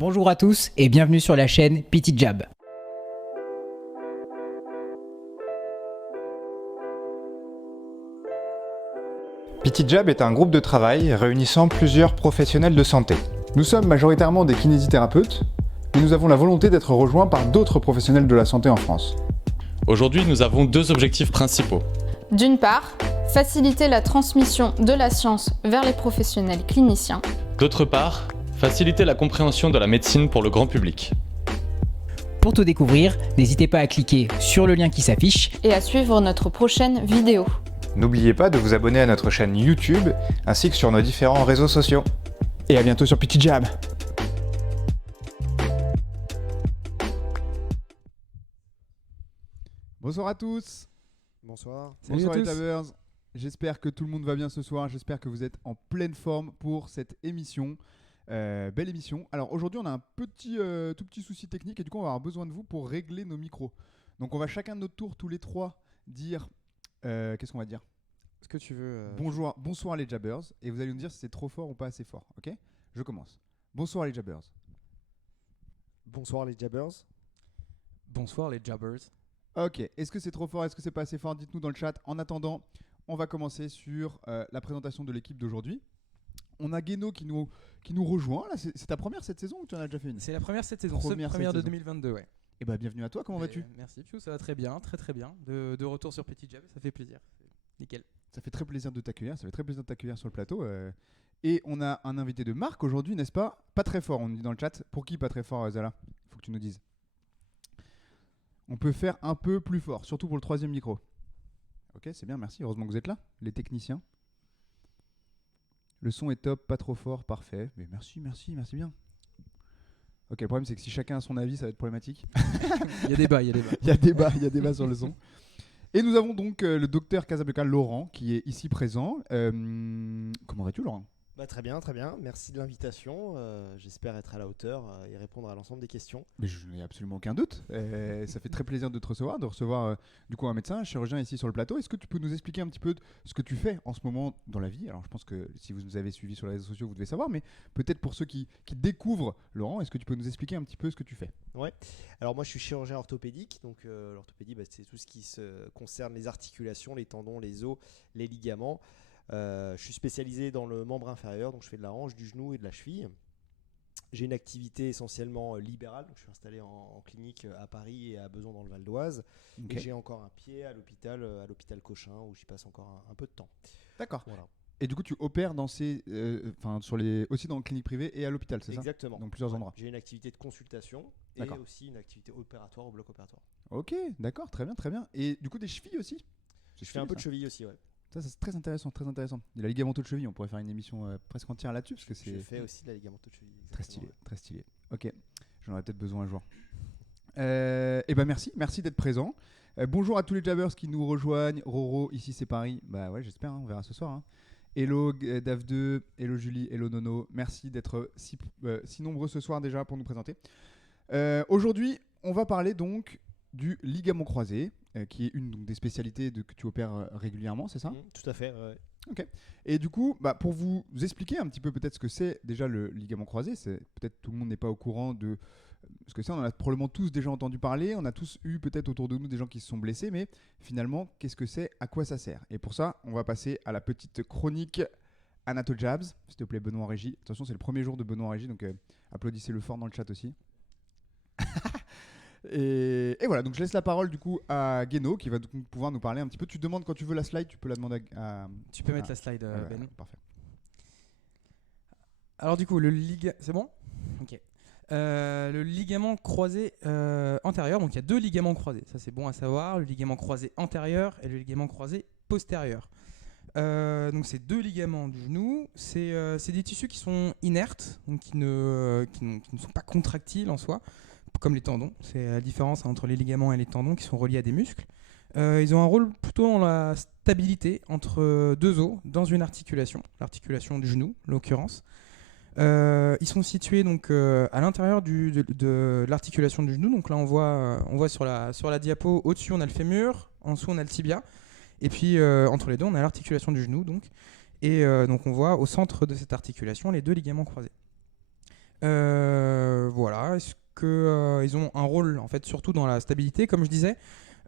Bonjour à tous et bienvenue sur la chaîne Petit Jab. Petit Jab est un groupe de travail réunissant plusieurs professionnels de santé. Nous sommes majoritairement des kinésithérapeutes, mais nous avons la volonté d'être rejoints par d'autres professionnels de la santé en France. Aujourd'hui, nous avons deux objectifs principaux. D'une part, faciliter la transmission de la science vers les professionnels cliniciens. D'autre part, faciliter la compréhension de la médecine pour le grand public. Pour tout découvrir, n'hésitez pas à cliquer sur le lien qui s'affiche Et à suivre notre prochaine vidéo. N'oubliez pas de vous abonner à notre chaîne YouTube ainsi que sur nos différents réseaux sociaux. Et à bientôt sur Petit Jab. Bonsoir à tous. Bonsoir. Bonsoir les Jabbers. J'espère que tout le monde va bien ce soir. J'espère que vous êtes en pleine forme pour cette émission. Belle émission. Alors aujourd'hui, on a un tout petit souci technique et du coup, on va avoir besoin de vous pour régler nos micros. Donc on va chacun de notre tour, tous les trois, dire... qu'est-ce qu'on va dire ? Ce que tu veux. Bonsoir les Jabbers. Et vous allez nous dire si c'est trop fort ou pas assez fort. Ok ? Je commence. Bonsoir les Jabbers. Bonsoir les Jabbers. Bonsoir les Jabbers. Ok. Est-ce que c'est trop fort ? Est-ce que c'est pas assez fort ? Dites-nous dans le chat. En attendant, on va commencer sur la présentation de l'équipe d'aujourd'hui. On a Guéno qui nous rejoint. Là, c'est ta première cette saison ou tu en as déjà fait une ? C'est la première cette saison. Première Première de cette saison. 2022, ouais. Eh ben bienvenue à toi. Comment vas-tu ? Merci Piu, ça va très bien, très bien. De retour sur Petit Jab, ça fait plaisir. Nickel. Ça fait très plaisir de t'accueillir. Ça fait très plaisir de t'accueillir sur le plateau. Et on a un invité de marque aujourd'hui, n'est-ce pas ? Pas très fort, on dit dans le chat. Pour qui pas très fort, Zala ? Il faut que tu nous dises. On peut faire un peu plus fort, surtout pour le troisième micro. Ok, c'est bien, merci. Heureusement que vous êtes là, les techniciens. Le son est top, pas trop fort, parfait. Mais merci bien. Ok, le problème c'est que si chacun a son avis, ça va être problématique. Il y a débat. Il y a débat sur le son. Et nous avons donc le docteur Casablanca Laurent qui est ici présent. Comment vas-tu, Laurent ? Très bien. Merci de l'invitation. J'espère être à la hauteur et répondre à l'ensemble des questions. Mais je n'ai absolument aucun doute. Ça fait très plaisir de te recevoir, du coup un médecin, un chirurgien ici sur le plateau. Est-ce que tu peux nous expliquer un petit peu ce que tu fais en ce moment dans la vie ? Alors je pense que si vous nous avez suivis sur les réseaux sociaux, vous devez savoir, mais peut-être pour ceux qui découvrent Laurent, est-ce que tu peux nous expliquer un petit peu ce que tu fais ? Ouais. Alors moi je suis chirurgien orthopédique. Donc l'orthopédie, c'est tout ce qui concerne les articulations, les tendons, les os, les ligaments. Je suis spécialisé dans le membre inférieur, donc je fais de la hanche, du genou et de la cheville. J'ai une activité essentiellement libérale, donc je suis installé en clinique à Paris et à Besançon dans le Val d'Oise. Okay. Et j'ai encore un pied à l'hôpital Cochin où j'y passe encore un peu de temps. D'accord. Voilà. Et du coup, tu opères aussi dans le clinique privée et à l'hôpital, c'est ça ? Exactement. Dans plusieurs endroits. J'ai une activité de consultation et aussi une activité opératoire au bloc opératoire. Ok, d'accord, très bien. Et du coup, des chevilles aussi ? Je fais un peu de cheville aussi, ouais. Ça c'est très intéressant. De la ligamento de cheville, on pourrait faire une émission presque entière là-dessus parce que c'est. Je fais aussi de la ligamento de cheville. Très stylé. Ok, j'en aurais peut-être besoin un jour. Et ben merci d'être présent. Bonjour à tous les Jabbers qui nous rejoignent. Roro, ici c'est Paris. Bah ouais, j'espère. On verra ce soir. Hello Dave2, hello Julie, hello Nono. Merci d'être si nombreux ce soir déjà pour nous présenter. Aujourd'hui, on va parler donc du ligament croisé. Qui est une des spécialités que tu opères régulièrement, c'est ça ? Tout à fait, ouais. Ok. Et du coup, pour vous expliquer un petit peu peut-être ce que c'est déjà le ligament croisé, peut-être tout le monde n'est pas au courant de ce que c'est, on en a probablement tous déjà entendu parler, on a tous eu peut-être autour de nous des gens qui se sont blessés, mais finalement, qu'est-ce que c'est ? À quoi ça sert ? Et pour ça, on va passer à la petite chronique Anato Jabs, s'il te plaît Benoît en régie. Attention, c'est le premier jour de Benoît en régie, donc applaudissez-le fort dans le chat aussi. Et voilà, donc je laisse la parole du coup à Guéno qui va pouvoir nous parler un petit peu. Tu demandes quand tu veux la slide, tu peux la demander à tu peux mettre la slide, Ben. Parfait. Alors du coup, c'est bon ? Ok. Le ligament croisé antérieur, donc il y a deux ligaments croisés, ça c'est bon à savoir, le ligament croisé antérieur et le ligament croisé postérieur. Donc ces deux ligaments du genou, c'est des tissus qui sont inertes, donc qui ne sont pas contractiles en soi, comme les tendons. C'est la différence entre les ligaments et les tendons qui sont reliés à des muscles. Ils ont un rôle plutôt dans la stabilité entre deux os dans une articulation, l'articulation du genou en l'occurrence. Ils sont situés donc à l'intérieur de l'articulation du genou. Donc là on voit sur la diapo, au-dessus on a le fémur, en dessous on a le tibia, et puis entre les deux on a l'articulation du genou donc. Et donc on voit au centre de cette articulation les deux ligaments croisés. Voilà. Est-ce que ils ont un rôle en fait surtout dans la stabilité, comme je disais,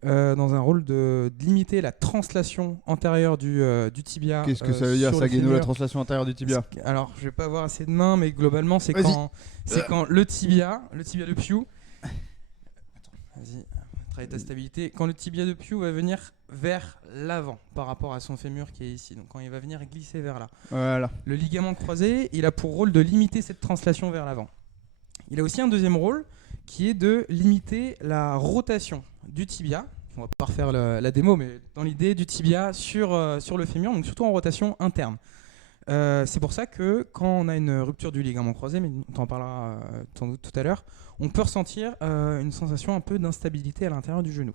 dans un rôle de limiter la translation antérieure du tibia. Qu'est-ce que ça veut dire, sur le Sageno, la fémur. translation intérieure du tibia? Alors, je vais pas avoir assez de mains, mais globalement, c'est Vas-y. quand le tibia de Pew. Attends, vas-y, travaille ta stabilité. Quand le tibia de Pew va venir vers l'avant par rapport à son fémur qui est ici. Donc, quand il va venir glisser vers là. Voilà. Le ligament croisé, il a pour rôle de limiter cette translation vers l'avant. Il a aussi un deuxième rôle qui est de limiter la rotation du tibia. On va pas refaire la démo, mais dans l'idée du tibia sur le fémur, donc surtout en rotation interne. C'est pour ça que quand on a une rupture du ligament croisé, mais on en parlera sans doute tout à l'heure, on peut ressentir une sensation un peu d'instabilité à l'intérieur du genou.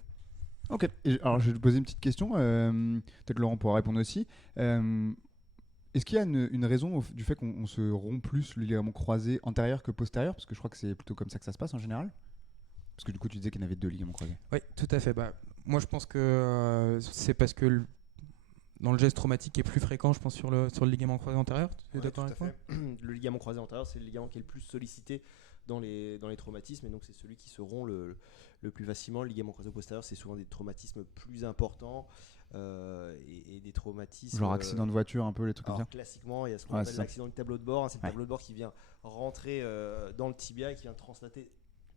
Ok. Alors, je vais te poser une petite question. Peut-être Laurent pourra répondre aussi. Est-ce qu'il y a une raison du fait qu'on se rompt plus le ligament croisé antérieur que postérieur? Parce que je crois que c'est plutôt comme ça que ça se passe en général. Parce que du coup, tu disais qu'il y en avait 2 ligaments croisés. Oui, tout à fait. Moi, je pense que c'est parce que dans le geste traumatique est plus fréquent, je pense, sur le ligament croisé antérieur. Tu es d'accord avec moi? Le ligament croisé antérieur, c'est le ligament qui est le plus sollicité dans les traumatismes, et donc c'est celui qui se rompt le plus facilement. Le ligament croisé postérieur, c'est souvent des traumatismes plus importants et des traumatismes... Genre accident de voiture, un peu, les trucs alors, comme ça. classiquement, il y a ce qu'on Ouais, appelle c'est ça. l'accident du tableau de bord. C'est le Ouais. tableau de bord qui vient rentrer dans le tibia et qui vient translater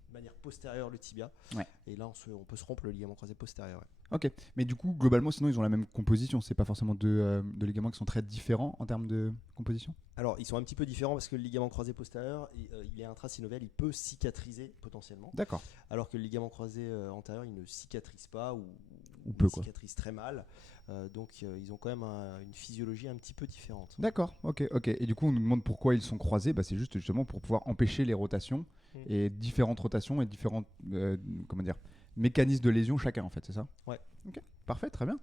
de manière postérieure le tibia. Ouais. Et là, on peut se rompre le ligament croisé postérieur. Ouais. Ok. Mais du coup, globalement, sinon, ils ont la même composition. C'est pas forcément deux ligaments qui sont très différents en termes de composition? Alors, ils sont un petit peu différents parce que le ligament croisé postérieur, il est intrasynovial, il peut cicatriser potentiellement. D'accord. Alors que le ligament croisé antérieur, il ne cicatrise pas ou peu, il quoi. cicatrise très mal. Donc, ils ont quand même une physiologie un petit peu différente. D'accord, ok. Et du coup, on nous demande pourquoi ils sont croisés. C'est juste justement pour pouvoir empêcher les rotations et différentes rotations et différents mécanismes de lésion chacun, en fait, c'est ça? Ouais. Ok, parfait, très bien.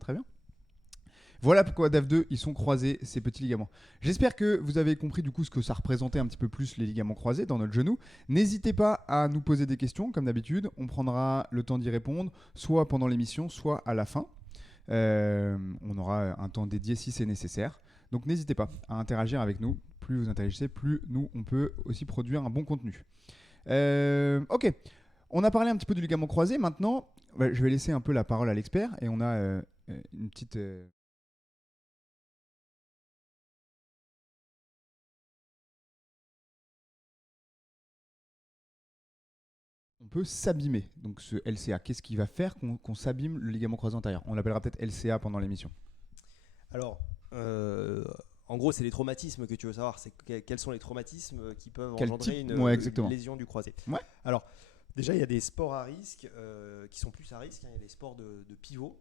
Voilà pourquoi DAF2, ils sont croisés, ces petits ligaments. J'espère que vous avez compris du coup ce que ça représentait un petit peu plus les ligaments croisés dans notre genou. N'hésitez pas à nous poser des questions, comme d'habitude. On prendra le temps d'y répondre, soit pendant l'émission, soit à la fin. On aura un temps dédié si c'est nécessaire. Donc n'hésitez pas à interagir avec nous. Plus vous interagissez, plus nous, on peut aussi produire un bon contenu. Ok, on a parlé un petit peu du ligament croisé. Maintenant, je vais laisser un peu la parole à l'expert. Et on a une petite... On peut s'abîmer. Donc ce LCA, qu'est-ce qui va faire qu'on s'abîme le ligament croisé antérieur? On l'appellera peut-être LCA pendant l'émission. Alors, en gros, c'est les traumatismes que tu veux savoir. C'est quels sont les traumatismes qui peuvent engendrer une lésion du croisé. Ouais. Alors, déjà, il y a des sports à risque qui sont plus à risque. Il y a les sports de pivot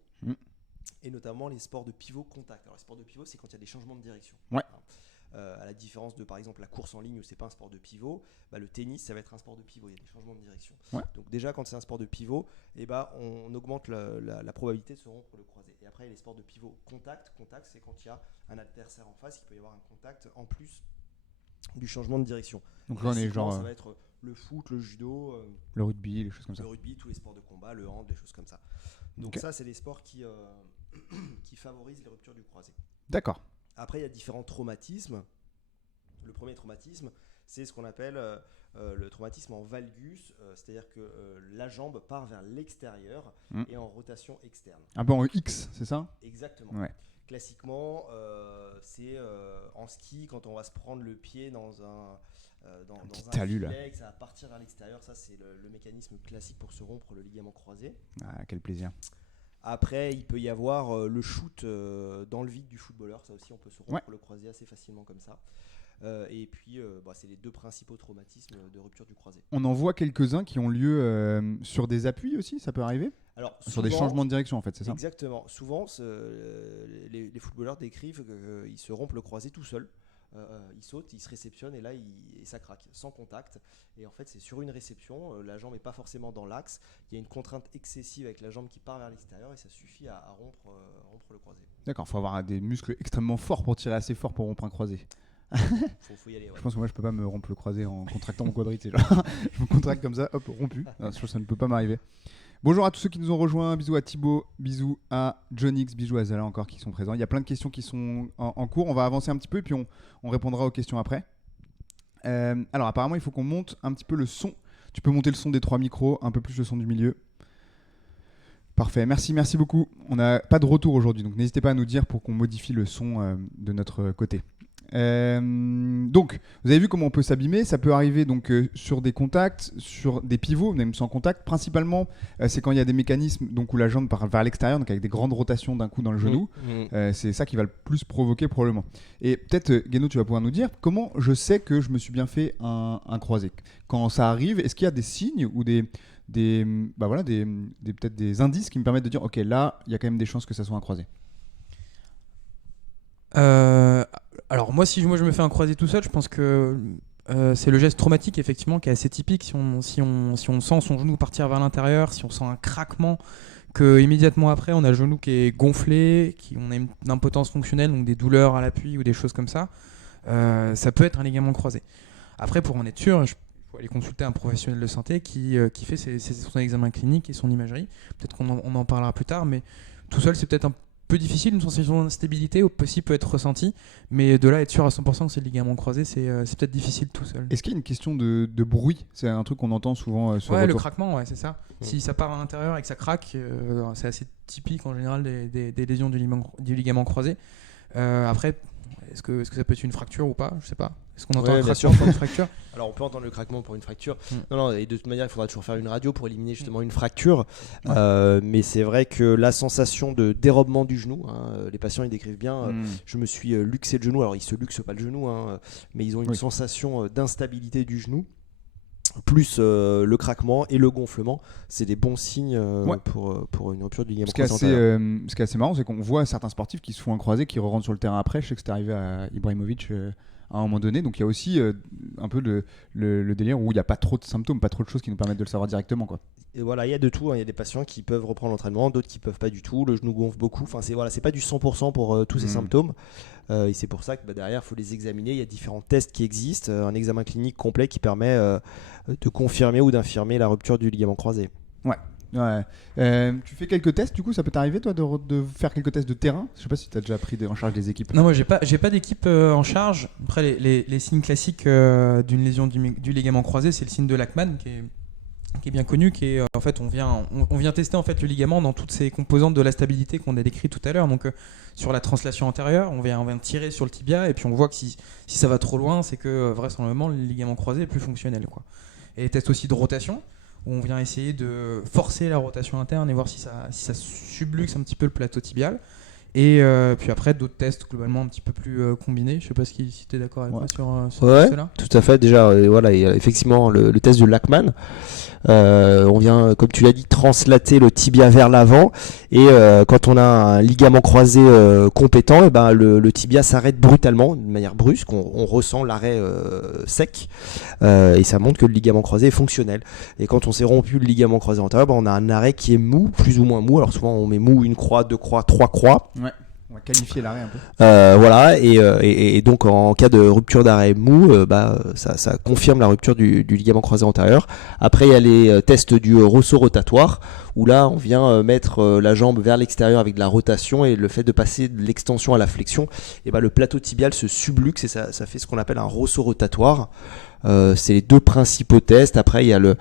et notamment les sports de pivot contact. Alors, les sports de pivot, c'est quand il y a des changements de direction. Ouais. À la différence de, par exemple, la course en ligne où c'est pas un sport de pivot, le tennis, ça va être un sport de pivot. Il y a des changements de direction. Ouais. Donc déjà, quand c'est un sport de pivot, on augmente la probabilité de se rompre le croisé. Et après, il y a les sports de pivot contact. Contact, c'est quand il y a un adversaire en face, il peut y avoir un contact en plus du changement de direction. Donc là, on est genre ça va être le foot, le judo, le rugby, les choses comme ça. le rugby, tous les sports de combat, le hand, des choses comme ça. Donc Okay. ça, c'est des sports qui favorisent les ruptures du croisé. D'accord. Après, il y a différents traumatismes. Le premier traumatisme, c'est ce qu'on appelle le traumatisme en valgus, c'est-à-dire que la jambe part vers l'extérieur et en rotation externe. Un peu en X, c'est ça? Exactement. Ouais. Classiquement, c'est en ski, quand on va se prendre le pied dans un talus, là. filet, que ça va partir vers l'extérieur. Ça, c'est le mécanisme classique pour se rompre le ligament croisé. Ah, quel plaisir. Après, il peut y avoir le shoot dans le vide du footballeur. Ça aussi, on peut se rompre le croisé assez facilement comme ça. Et puis, c'est les deux principaux traumatismes de rupture du croisé. On en voit quelques-uns qui ont lieu sur des appuis aussi, ça peut arriver? Alors, sur des changements de direction, en fait, c'est ça? Exactement. Souvent, les footballeurs décrivent qu'ils se rompent le croisé tout seuls. Ils sautent, ils se réceptionnent et là, ça craque, sans contact. Et en fait, c'est sur une réception. La jambe n'est pas forcément dans l'axe. Il y a une contrainte excessive avec la jambe qui part vers l'extérieur et ça suffit à rompre le croisé. D'accord, il faut avoir des muscles extrêmement forts pour tirer assez fort pour rompre un croisé. Faut y aller, ouais. Je pense que moi je peux pas me rompre le croisé en contractant mon quadrite. Genre, je me contracte comme ça, hop, rompu. Non, je pense que ça ne peut pas m'arriver. Bonjour à tous ceux qui nous ont rejoints. Bisous à Thibaut, bisous à Jonix, bisous à Zala encore qui sont présents. Il y a plein de questions qui sont en cours. On va avancer un petit peu et puis on répondra aux questions après. Alors apparemment il faut qu'on monte un petit peu le son. Tu peux monter le son des 3 micros, un peu plus le son du milieu. Parfait, merci beaucoup. On n'a pas de retour aujourd'hui, donc n'hésitez pas à nous dire pour qu'on modifie le son de notre côté. Donc, vous avez vu comment on peut s'abîmer. Ça peut arriver donc sur des contacts, sur des pivots, même sans contact. Principalement, c'est quand il y a des mécanismes donc, où la jambe part vers l'extérieur, donc avec des grandes rotations d'un coup dans le genou. C'est ça qui va le plus provoquer probablement. Et peut-être, Guéno, tu vas pouvoir nous dire comment je sais que je me suis bien fait un croisé. Quand ça arrive, est-ce qu'il y a des signes ou peut-être des indices qui me permettent de dire ok, là, il y a quand même des chances que ça soit un croisé? Alors moi, si je me fais un croisé tout seul, je pense que c'est le geste traumatique effectivement qui est assez typique. Si on sent son genou partir vers l'intérieur, si on sent un craquement, que immédiatement après on a le genou qui est gonflé, on a une impotence fonctionnelle, donc des douleurs à l'appui ou des choses comme ça, ça peut être un ligament croisé. Après, pour en être sûr, il faut aller consulter un professionnel de santé qui fait son examen clinique et son imagerie. Peut-être qu'on en parlera plus tard, mais tout seul c'est peut-être un peu difficile, une sensation d'instabilité aussi peut être ressentie, mais de là être sûr à 100% que c'est le ligament croisé, c'est peut-être difficile tout seul. Est-ce qu'il y a une question de bruit? C'est un truc qu'on entend souvent sur le craquement, ouais, c'est ça. Si ça part à l'intérieur et que ça craque, c'est assez typique en général des lésions du ligament croisé. Après, est-ce que ça peut être une fracture ou pas? Je sais pas. Est-ce qu'on entend un craquement pour une fracture? Alors on peut entendre le craquement pour une fracture. Non, et de toute manière il faudra toujours faire une radio pour éliminer justement une fracture. Mais c'est vrai que la sensation de dérobement du genou, les patients ils décrivent bien, je me suis luxé le genou. Alors ils se luxent pas le genou, mais ils ont une sensation d'instabilité du genou. Plus le craquement et le gonflement, c'est des bons signes pour une rupture du ligament croisé antérieur. Ce qui est assez marrant, c'est qu'on voit certains sportifs qui se font un croisé, qui rentrent sur le terrain après. Je sais que c'était arrivé à Ibrahimovic à un moment donné. Donc il y a aussi un peu le délire où il n'y a pas trop de symptômes, pas trop de choses qui nous permettent de le savoir directement, quoi. Et voilà, il y a de tout. Il y a des patients qui peuvent reprendre l'entraînement, d'autres qui peuvent pas du tout. Le genou gonfle beaucoup. Enfin, c'est pas du 100% pour tous ces symptômes. Et c'est pour ça que derrière, il faut les examiner. Il y a différents tests qui existent. Un examen clinique complet qui permet de confirmer ou d'infirmer la rupture du ligament croisé. Ouais. Tu fais quelques tests, du coup, ça peut t'arriver, toi, de faire quelques tests de terrain? Je sais pas si tu as déjà pris en charge des équipes. Non, moi, j'ai pas d'équipe en charge. Après, les signes classiques d'une lésion du ligament croisé, c'est le signe de Lachman qui est bien connu, qui est en fait on vient tester en fait le ligament dans toutes ses composantes de la stabilité qu'on a décrit tout à l'heure. Donc sur la translation antérieure, on vient tirer sur le tibia et puis on voit que si ça va trop loin, c'est que vraisemblablement le ligament croisé est plus fonctionnel, quoi. Et les tests aussi de rotation, où on vient essayer de forcer la rotation interne et voir si ça subluxe un petit peu le plateau tibial. Et puis après, d'autres tests globalement un petit peu plus combinés. Je sais pas si tu es d'accord avec moi sur cela. Tout à fait. Déjà, voilà, il y a effectivement le test de Lachman. On vient, comme tu l'as dit, translater le tibia vers l'avant. Et quand on a un ligament croisé compétent, et le tibia s'arrête brutalement, de manière brusque. On ressent l'arrêt sec. Et ça montre que le ligament croisé est fonctionnel. Et quand on s'est rompu le ligament croisé antérieur, on a un arrêt qui est mou, plus ou moins mou. Alors souvent, on met mou, 1 croix, 2 croix, 3 croix. Ouais. On va qualifier l'arrêt un peu. Voilà, et donc en cas de rupture d'arrêt mou, ça confirme la rupture du ligament croisé antérieur. Après, il y a les tests du ressaut rotatoire, où là, on vient mettre la jambe vers l'extérieur avec de la rotation, et le fait de passer de l'extension à la flexion, et le plateau tibial se subluxe et ça fait ce qu'on appelle un ressaut rotatoire. C'est les deux principaux tests. Après, il y a le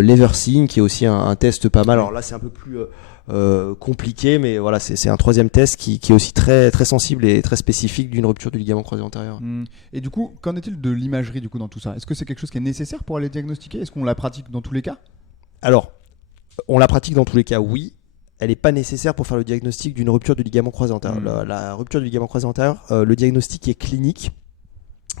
Leversing, qui est aussi un test pas mal. Alors là, c'est un peu plus compliqué, mais voilà, c'est un troisième test qui est aussi très, très sensible et très spécifique d'une rupture du ligament croisé antérieur. Et du coup, qu'en est-il de l'imagerie dans tout ça? Est-ce que c'est quelque chose qui est nécessaire pour aller diagnostiquer? Est-ce qu'on la pratique dans tous les cas? Alors, on la pratique dans tous les cas, oui. Elle n'est pas nécessaire pour faire le diagnostic d'une rupture du ligament croisé antérieur. La rupture du ligament croisé antérieur, le diagnostic est clinique.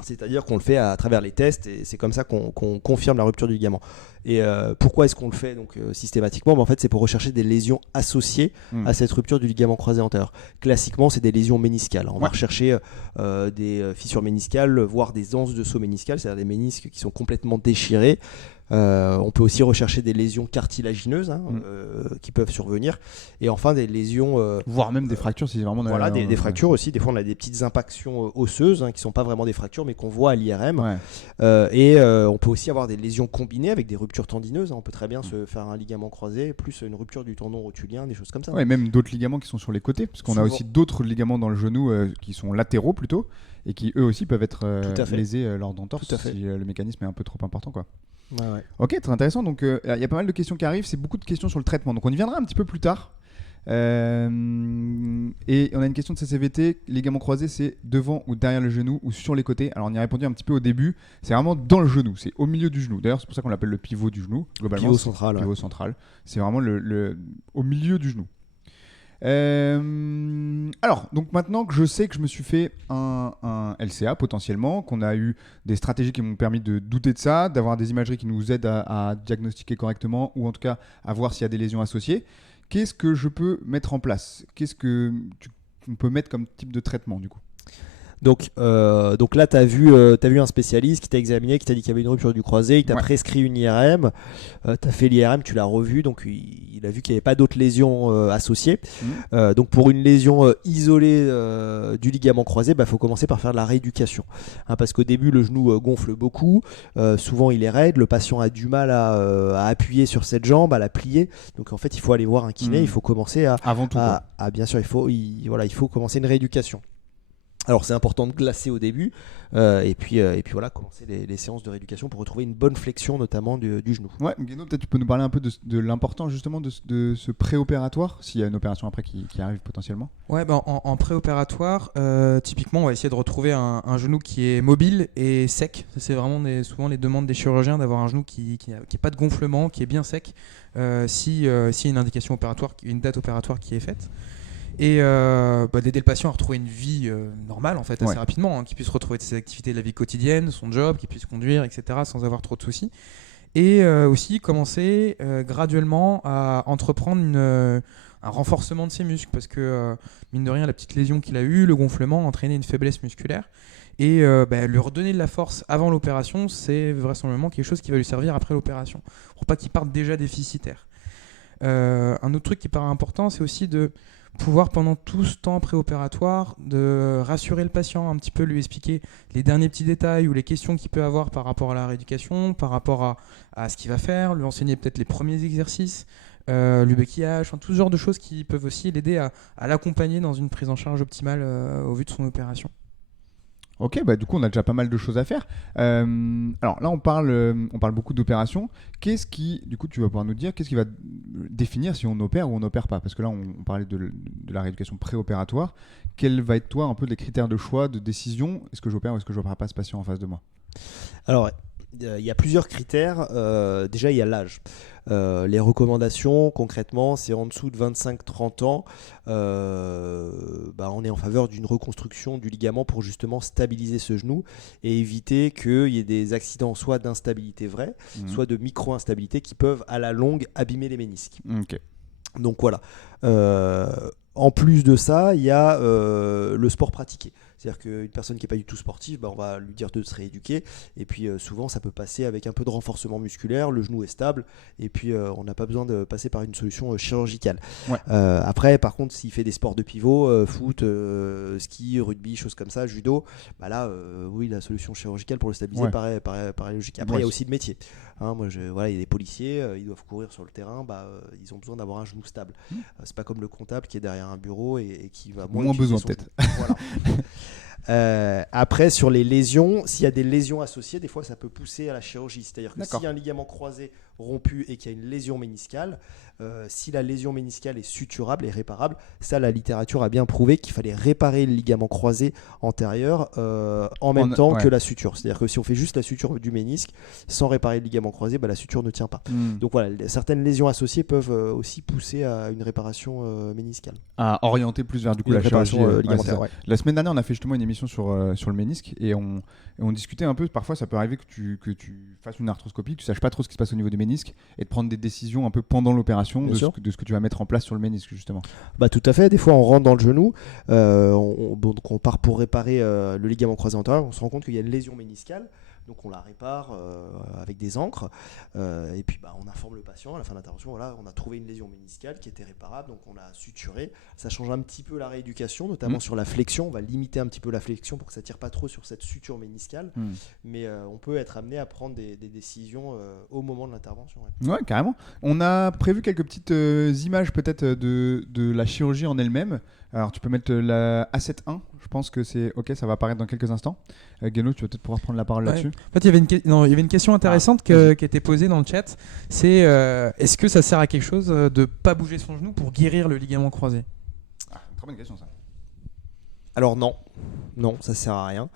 C'est-à-dire qu'on le fait à travers les tests, et c'est comme ça qu'on confirme la rupture du ligament. Et pourquoi est-ce qu'on le fait systématiquement? En fait, c'est pour rechercher des lésions associées à cette rupture du ligament croisé antérieur. Classiquement, c'est des lésions méniscales. On va rechercher des fissures méniscales, voire des anses de saut méniscales, c'est-à-dire des ménisques qui sont complètement déchirés. On peut aussi rechercher des lésions cartilagineuses qui peuvent survenir. Et enfin, des lésions... Voire même des fractures si vraiment... Voilà, des fractures aussi. Des fois, on a des petites impactions osseuses qui ne sont pas vraiment des fractures, mais qu'on voit à l'IRM. On peut aussi avoir des lésions combinées avec des ruptures tendineuses. On peut très bien se faire un ligament croisé, plus une rupture du tendon rotulien, des choses comme ça. Ouais, même d'autres ligaments qui sont sur les côtés, parce qu'on a aussi d'autres ligaments dans le genou qui sont latéraux plutôt, et qui eux aussi peuvent être lésés lors d'entorse si le mécanisme est un peu trop important, quoi. Ouais. Ok, très intéressant. Donc il y a pas mal de questions qui arrivent, c'est beaucoup de questions sur le traitement. Donc on y viendra un petit peu plus tard. Et on a une question de CCVT, ligament croisé, c'est devant ou derrière le genou ou sur les côtés. Alors on y a répondu un petit peu au début, c'est vraiment dans le genou, c'est au milieu du genou. D'ailleurs c'est pour ça qu'on l'appelle le pivot du genou, globalement. Pivot central. Pivot central, c'est vraiment au milieu du genou. Alors, donc maintenant que je sais que je me suis fait un LCA potentiellement, qu'on a eu des stratégies qui m'ont permis de douter de ça, d'avoir des imageries qui nous aident à diagnostiquer correctement ou en tout cas à voir s'il y a des lésions associées, qu'est-ce que je peux mettre en place ? Qu'est-ce que on peut mettre comme type de traitement du coup ? Donc là, tu as vu un spécialiste qui t'a examiné, qui t'a dit qu'il y avait une rupture du croisé, il t'a prescrit une IRM, tu as fait l'IRM, tu l'as revu, donc il a vu qu'il n'y avait pas d'autres lésions associées. Donc pour une lésion isolée du ligament croisé, faut commencer par faire de la rééducation. Parce qu'au début, le genou gonfle beaucoup, souvent il est raide, le patient a du mal à appuyer sur cette jambe, à la plier. Donc en fait, il faut aller voir un kiné, il faut commencer avant tout. Bien sûr, il faut commencer une rééducation. Alors c'est important de glacer au début et puis voilà, commencer les séances de rééducation pour retrouver une bonne flexion notamment du genou. Ouais, Guéno, peut-être tu peux nous parler un peu de l'importance justement de ce préopératoire, s'il y a une opération après qui arrive potentiellement. Ouais, en préopératoire, typiquement on va essayer de retrouver un genou qui est mobile et sec. Ça, c'est vraiment souvent les demandes des chirurgiens, d'avoir un genou qui n'a pas de gonflement, qui est bien sec, s'il y a une indication opératoire, une date opératoire qui est faite. Et d'aider le patient à retrouver une vie normale en fait assez rapidement, qu'il puisse retrouver ses activités de la vie quotidienne, son job, qu'il puisse conduire, etc. sans avoir trop de soucis. Et aussi commencer graduellement à entreprendre un renforcement de ses muscles, parce que mine de rien, la petite lésion qu'il a eue, le gonflement, entraînait une faiblesse musculaire. Et lui redonner de la force avant l'opération, c'est vraisemblablement quelque chose qui va lui servir après l'opération, pour pas qu'il parte déjà déficitaire. Un autre truc qui paraît important, c'est aussi de pouvoir pendant tout ce temps préopératoire de rassurer le patient, un petit peu lui expliquer les derniers petits détails ou les questions qu'il peut avoir par rapport à la rééducation, par rapport à ce qu'il va faire, lui enseigner peut-être les premiers exercices, le béquillage, tout ce genre de choses qui peuvent aussi l'aider à l'accompagner dans une prise en charge optimale au vu de son opération. Ok, du coup on a déjà pas mal de choses à faire. Alors là on parle beaucoup d'opérations. Qu'est-ce qui, du coup tu vas pouvoir nous dire, qu'est-ce qui va définir si on opère ou on n'opère pas ? Parce que là on parlait de la rééducation préopératoire. Quel va être toi un peu les critères de choix, de décision ? Est-ce que j'opère ou est-ce que je n'opère pas ce patient en face de moi ? Alors il y a plusieurs critères. Déjà il y a l'âge. Les recommandations concrètement c'est en dessous de 25-30 ans, on est en faveur d'une reconstruction du ligament pour justement stabiliser ce genou et éviter qu'il y ait des accidents soit d'instabilité vraie, soit de micro-instabilité qui peuvent à la longue abîmer les ménisques. Donc voilà. En plus de ça, il y a le sport pratiqué. C'est-à-dire qu'une personne qui n'est pas du tout sportive, on va lui dire de se rééduquer. Et puis souvent, ça peut passer avec un peu de renforcement musculaire. Le genou est stable. Et puis, on n'a pas besoin de passer par une solution chirurgicale. Après, par contre, s'il fait des sports de pivot, foot, ski, rugby, choses comme ça, judo, oui, la solution chirurgicale pour le stabiliser paraît logique. Après, il y a aussi le métier. Il y a des policiers, ils doivent courir sur le terrain. Ils ont besoin d'avoir un genou stable. C'est pas comme le comptable qui est derrière un bureau et qui va moins besoin peut-être. Après, sur les lésions, s'il y a des lésions associées, des fois ça peut pousser à la chirurgie. C'est-à-dire que s'il y a un ligament croisé rompu et qu'il y a une lésion méniscale, si la lésion méniscale est suturable et réparable, ça la littérature a bien prouvé qu'il fallait réparer le ligament croisé antérieur en même temps que la suture. C'est-à-dire que si on fait juste la suture du ménisque sans réparer le ligament croisé, la suture ne tient pas. Donc voilà, certaines lésions associées peuvent aussi pousser à une réparation méniscale. À orienter plus vers la chirurgie ligamentaire. La semaine dernière, on a fait justement une émission sur le ménisque et on discutait un peu. Parfois, ça peut arriver que tu fasses une arthroscopie, que tu saches pas trop ce qui se passe au niveau du ménisque et de prendre des décisions un peu pendant l'opération de ce que tu vas mettre en place sur le ménisque justement. Tout à fait. Des fois, on rentre dans le genou, donc on part pour réparer le ligament croisé antérieur. On se rend compte qu'il y a une lésion méniscale. Donc on la répare avec des encres et puis on informe le patient à la fin de l'intervention, voilà, on a trouvé une lésion méniscale qui était réparable, donc on l'a suturé. Ça change un petit peu la rééducation, notamment sur la flexion. On va limiter un petit peu la flexion pour que ça tire pas trop sur cette suture méniscale, mais on peut être amené à prendre des décisions au moment de l'intervention. Ouais, carrément. On a prévu quelques petites images peut-être de la chirurgie en elle-même. Alors tu peux mettre la A7.1, je pense que c'est ok, ça va apparaître dans quelques instants. Guéno, tu vas peut-être pouvoir prendre la parole là-dessus. En fait, il y avait une question intéressante qui a été posée dans le chat. C'est est-ce que ça sert à quelque chose de pas bouger son genou pour guérir le ligament croisé? Très bonne question ça. Alors non, ça sert à rien.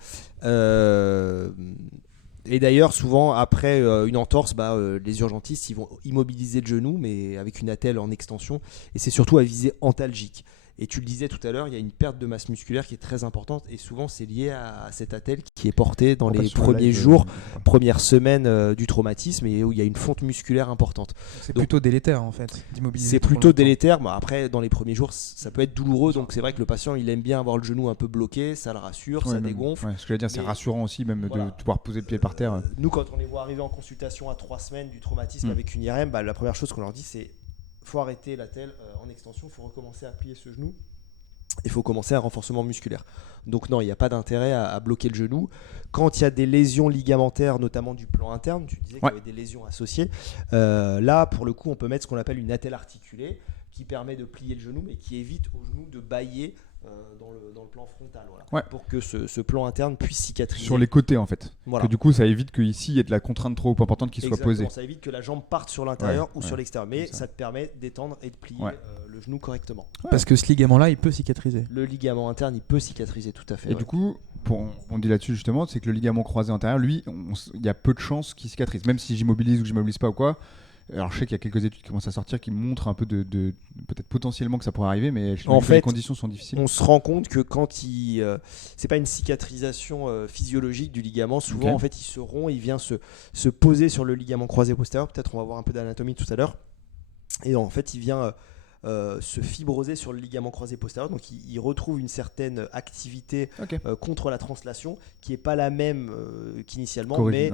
Et d'ailleurs, souvent, après une entorse, les urgentistes ils vont immobiliser le genou, mais avec une attelle en extension. Et c'est surtout à visée antalgique. Et tu le disais tout à l'heure, il y a une perte de masse musculaire qui est très importante. Et souvent, c'est lié à cette attelle qui est portée dans les premiers jours, premières semaines du traumatisme, et où il y a une fonte musculaire importante. C'est plutôt délétère en fait, d'immobiliser. C'est plutôt délétère. Après, dans les premiers jours, ça peut être douloureux. Donc c'est vrai que le patient, il aime bien avoir le genou un peu bloqué, ça le rassure, ça dégonfle. Ce que je veux dire, c'est rassurant aussi, même de pouvoir poser le pied par terre. Nous, quand on les voit arriver en consultation à 3 semaines du traumatisme avec une IRM, la première chose qu'on leur dit, c'est faut arrêter l'attelle en extension, il faut recommencer à plier ce genou. Il faut commencer un renforcement musculaire. Donc non, il n'y a pas d'intérêt à bloquer le genou. Quand il y a des lésions ligamentaires, notamment du plan interne, tu disais qu'il y avait des lésions associées, là, pour le coup, on peut mettre ce qu'on appelle une attelle articulée qui permet de plier le genou, mais qui évite au genou de bâiller dans le plan frontal, pour que ce plan interne puisse cicatriser. Sur les côtés en fait. Que du coup ça évite qu'ici il y ait de la contrainte trop importante qui soit posée. Ça évite que la jambe parte sur l'intérieur ou sur l'extérieur, mais ça te permet d'étendre et de plier le genou correctement. Parce que ce ligament-là, il peut cicatriser. Le ligament interne, il peut cicatriser tout à fait. Et du coup, on dit là-dessus justement, c'est que le ligament croisé antérieur, lui, il y a peu de chances qu'il cicatrise, même si j'immobilise ou que j'immobilise pas ou quoi. Alors je sais qu'il y a quelques études qui commencent à sortir qui montrent un peu de peut-être potentiellement que ça pourrait arriver, mais en fait, les conditions sont difficiles. On se rend compte que quand c'est pas une cicatrisation physiologique du ligament, souvent en fait il se rompt, il vient se poser sur le ligament croisé postérieur. Peut-être on va voir un peu d'anatomie tout à l'heure. Et en fait il vient se fibroser sur le ligament croisé postérieur, donc il retrouve une certaine activité contre la translation qui n'est pas la même qu'initialement, mais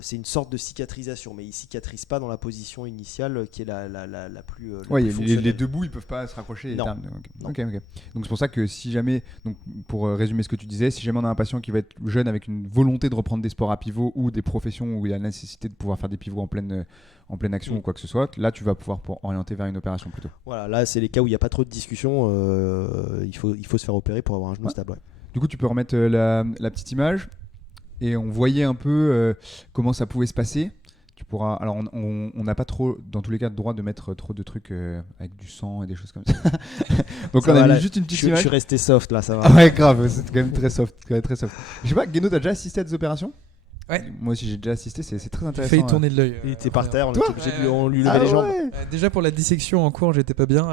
c'est une sorte de cicatrisation, mais il ne cicatrise pas dans la position initiale qui est la plus fonctionnelle. Les deux bouts ils peuvent pas se raccrocher. Non. Donc c'est pour ça que si jamais, donc pour résumer ce que tu disais, si jamais on a un patient qui va être jeune avec une volonté de reprendre des sports à pivot ou des professions où il y a la nécessité de pouvoir faire des pivots en pleine action ou quoi que ce soit, là tu vas pouvoir orienter vers une opération plutôt. Voilà, là c'est les cas où il n'y a pas trop de discussion, il faut se faire opérer pour avoir un genou stable. Du coup tu peux remettre la petite image et on voyait un peu comment ça pouvait se passer. Tu pourras, alors on n'a pas trop dans tous les cas le droit de mettre trop de trucs avec du sang et des choses comme ça. Donc ça on a mis juste une petite image. Je suis resté soft là, ça va. Ah ouais grave, c'est quand même très soft, Je sais pas, Guéno, t'as déjà assisté à des opérations? Ouais. Moi aussi j'ai déjà assisté, c'est très intéressant. J'ai failli tourner de l'œil. Il était par terre, on était obligé de lui lever les jambes. Déjà pour la dissection en cours, j'étais pas bien.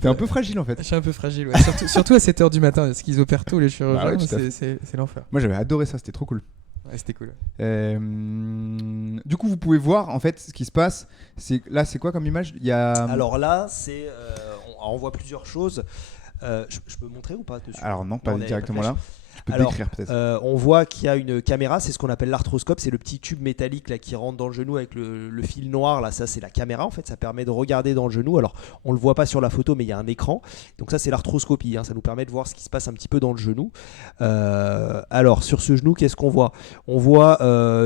T'es un peu fragile en fait. Je suis un peu fragile, surtout à 7h du matin, parce qu'ils opèrent tôt les chirurgiens, c'est l'enfer. Moi j'avais adoré ça, c'était trop cool. Ouais, c'était cool. Du coup vous pouvez voir en fait ce qui se passe. Là c'est quoi comme image? Alors là on voit plusieurs choses. Je peux montrer ou pas dessus? Alors non, pas directement là. Tu peux décrire peut-être. On voit qu'il y a une caméra, c'est ce qu'on appelle l'arthroscope, c'est le petit tube métallique là, qui rentre dans le genou avec le fil noir, là, ça c'est la caméra en fait, ça permet de regarder dans le genou. Alors on le voit pas sur la photo mais il y a un écran, donc ça c'est l'arthroscopie, ça nous permet de voir ce qui se passe un petit peu dans le genou. Alors sur ce genou, qu'est-ce qu'on voit? On voit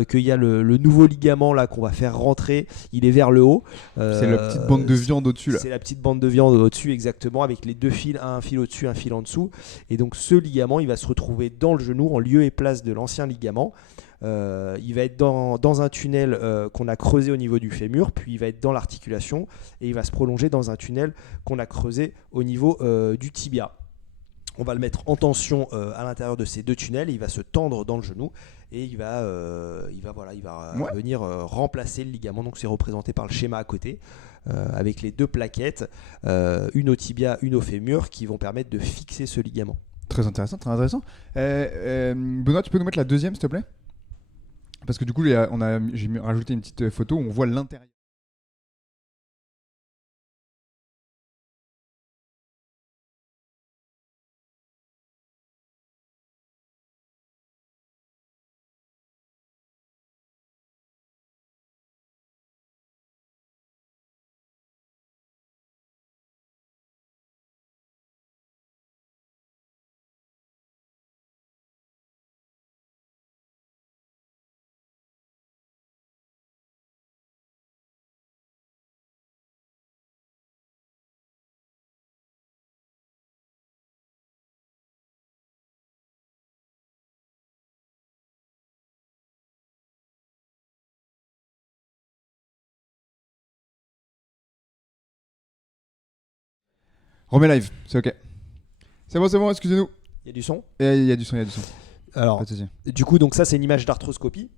qu'il y a le nouveau ligament là qu'on va faire rentrer, il est vers le haut. C'est la petite bande de viande au-dessus là. C'est la petite bande de viande au-dessus exactement, avec les deux fils, un fil au-dessus, un fil en dessous, et donc ce ligament il va se retrouver dans le genou en lieu et place de l'ancien ligament. Il va être dans un tunnel qu'on a creusé au niveau du fémur, puis il va être dans l'articulation et il va se prolonger dans un tunnel qu'on a creusé au niveau du tibia. On va le mettre en tension à l'intérieur de ces deux tunnels et il va se tendre dans le genou et il va venir remplacer le ligament. Donc c'est représenté par le schéma à côté avec les deux plaquettes, une au tibia, une au fémur, qui vont permettre de fixer ce ligament. Très intéressant, très intéressant. Benoît, tu peux nous mettre la deuxième s'il te plaît? Parce que du coup, j'ai rajouté une petite photo où on voit l'intérieur. Remets live, c'est ok. C'est bon, excusez-nous. Il y a du son. Il y a du son. Alors, Pas de souci. du coup, donc ça, c'est une image d'arthroscopie.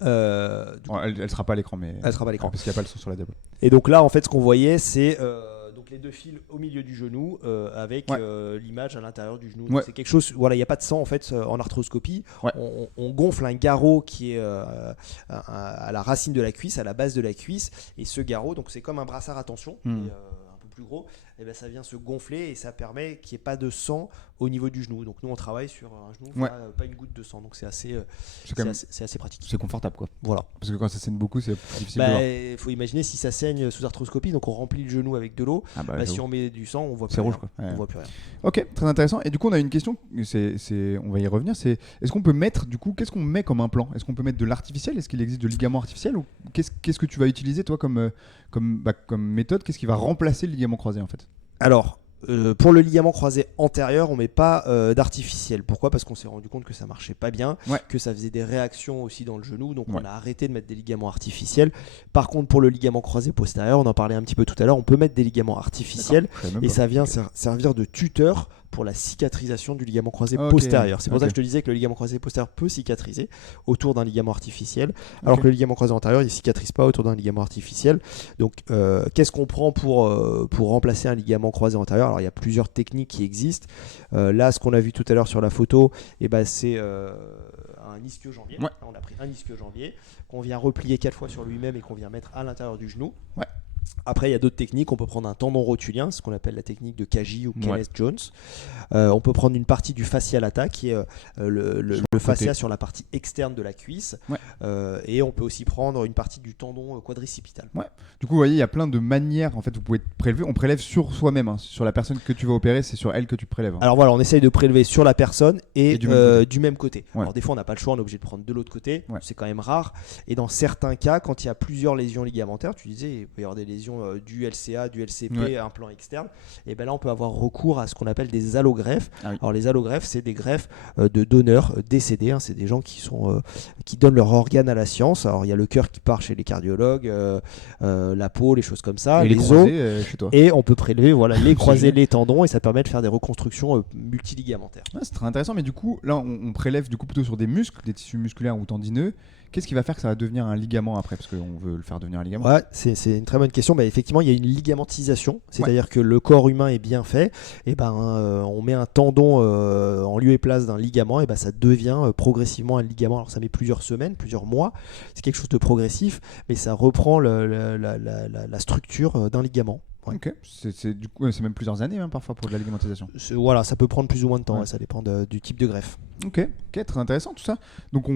Bon, elle sera pas à l'écran, mais. Elle sera pas à l'écran. Parce qu'il n'y a pas le son sur la diapo. Et donc là, en fait, ce qu'on voyait, c'est donc les deux fils au milieu du genou avec l'image à l'intérieur du genou. Donc, c'est quelque chose. Voilà, il n'y a pas de sang en fait en arthroscopie. Ouais. On gonfle un garrot qui est à la racine de la cuisse, à la base de la cuisse, et ce garrot, donc c'est comme un brassard à tension, mais, un peu plus gros. Et ben ça vient se gonfler et ça permet qu'il n'y ait pas de sang au niveau du genou. Donc nous on travaille sur un genou, pas une goutte de sang. Donc c'est assez pratique. C'est confortable quoi. Voilà. Parce que quand ça saigne beaucoup, c'est difficile de Bah, voir. il faut imaginer si ça saigne sous arthroscopie, donc on remplit le genou avec de l'eau. Si on met du sang, on voit plus c'est rien. rouge quoi. On voit plus rien. Ok, très intéressant. Et du coup, on a une question. On va y revenir. C'est est-ce qu'on peut mettre du coup, qu'est-ce qu'on met comme implant? Est-ce qu'on peut mettre de l'artificiel? Est-ce qu'il existe de ligament artificiel ou qu'est-ce que tu vas utiliser toi comme méthode? Qu'est-ce qui va remplacer le ligament croisé en fait? Alors, pour le ligament croisé antérieur, on met pas d'artificiel. Pourquoi? Parce qu'on s'est rendu compte que ça marchait pas bien, que ça faisait des réactions aussi dans le genou, donc on a arrêté de mettre des ligaments artificiels. Par contre, pour le ligament croisé postérieur, on en parlait un petit peu tout à l'heure, on peut mettre des ligaments artificiels et ça vient servir de tuteur pour la cicatrisation du ligament croisé postérieur. C'est pour ça que je te disais que le ligament croisé postérieur peut cicatriser autour d'un ligament artificiel, alors que le ligament croisé antérieur, il ne cicatrise pas autour d'un ligament artificiel. Donc, qu'est-ce qu'on prend pour remplacer un ligament croisé antérieur? Alors, il y a plusieurs techniques qui existent. Là, ce qu'on a vu tout à l'heure sur la photo, c'est un ischio-jambier. On a pris un ischio-jambier qu'on vient replier 4 fois sur lui-même et qu'on vient mettre à l'intérieur du genou. Après, il y a d'autres techniques. On peut prendre un tendon rotulien, ce qu'on appelle la technique de Kaji ou Kenneth Jones. On peut prendre une partie du fascia lata, qui est le fascia sur la partie externe de la cuisse. Et on peut aussi prendre une partie du tendon quadricipital. Du coup, vous voyez, il y a plein de manières. En fait, vous pouvez prélever. On prélève sur soi-même, hein. Sur la personne que tu vas opérer, c'est sur elle que tu prélèves. Alors voilà, on essaye de prélever sur la personne et du même côté. Alors des fois, on n'a pas le choix, on est obligé de prendre de l'autre côté. C'est quand même rare. Et dans certains cas, quand il y a plusieurs lésions ligamentaires, tu disais, il peut y avoir des lésions du LCA, du LCP, un plan externe, et ben là on peut avoir recours à ce qu'on appelle des allogreffes. Alors les allogreffes, c'est des greffes de donneurs décédés, hein. C'est des gens qui donnent leur organe à la science. Alors il y a le cœur qui part chez les cardiologues, la peau, les choses comme ça, et les croisés chez toi. Et on peut prélever les croisés, les tendons, et ça permet de faire des reconstructions multiligamentaires. C'est très intéressant, mais du coup là on prélève du coup plutôt sur des muscles, des tissus musculaires ou tendineux. Qu'est-ce qui va faire que ça va devenir un ligament après? Parce qu'on veut le faire devenir un ligament. C'est une très bonne question. Effectivement, il y a une ligamentisation, c'est-à-dire que le corps humain est bien fait. Et on met un tendon en lieu et place d'un ligament, et ça devient progressivement un ligament. Alors ça met plusieurs semaines, plusieurs mois. C'est quelque chose de progressif, mais ça reprend la structure d'un ligament. Ok, du coup, c'est même plusieurs années parfois pour de la ligamentisation. Voilà, ça peut prendre plus ou moins de temps, ça dépend du type de greffe. Ok, très intéressant tout ça. Donc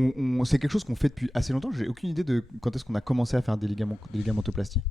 c'est quelque chose qu'on fait depuis assez longtemps. J'ai aucune idée de quand est-ce qu'on a commencé à faire des ligamentoplasties.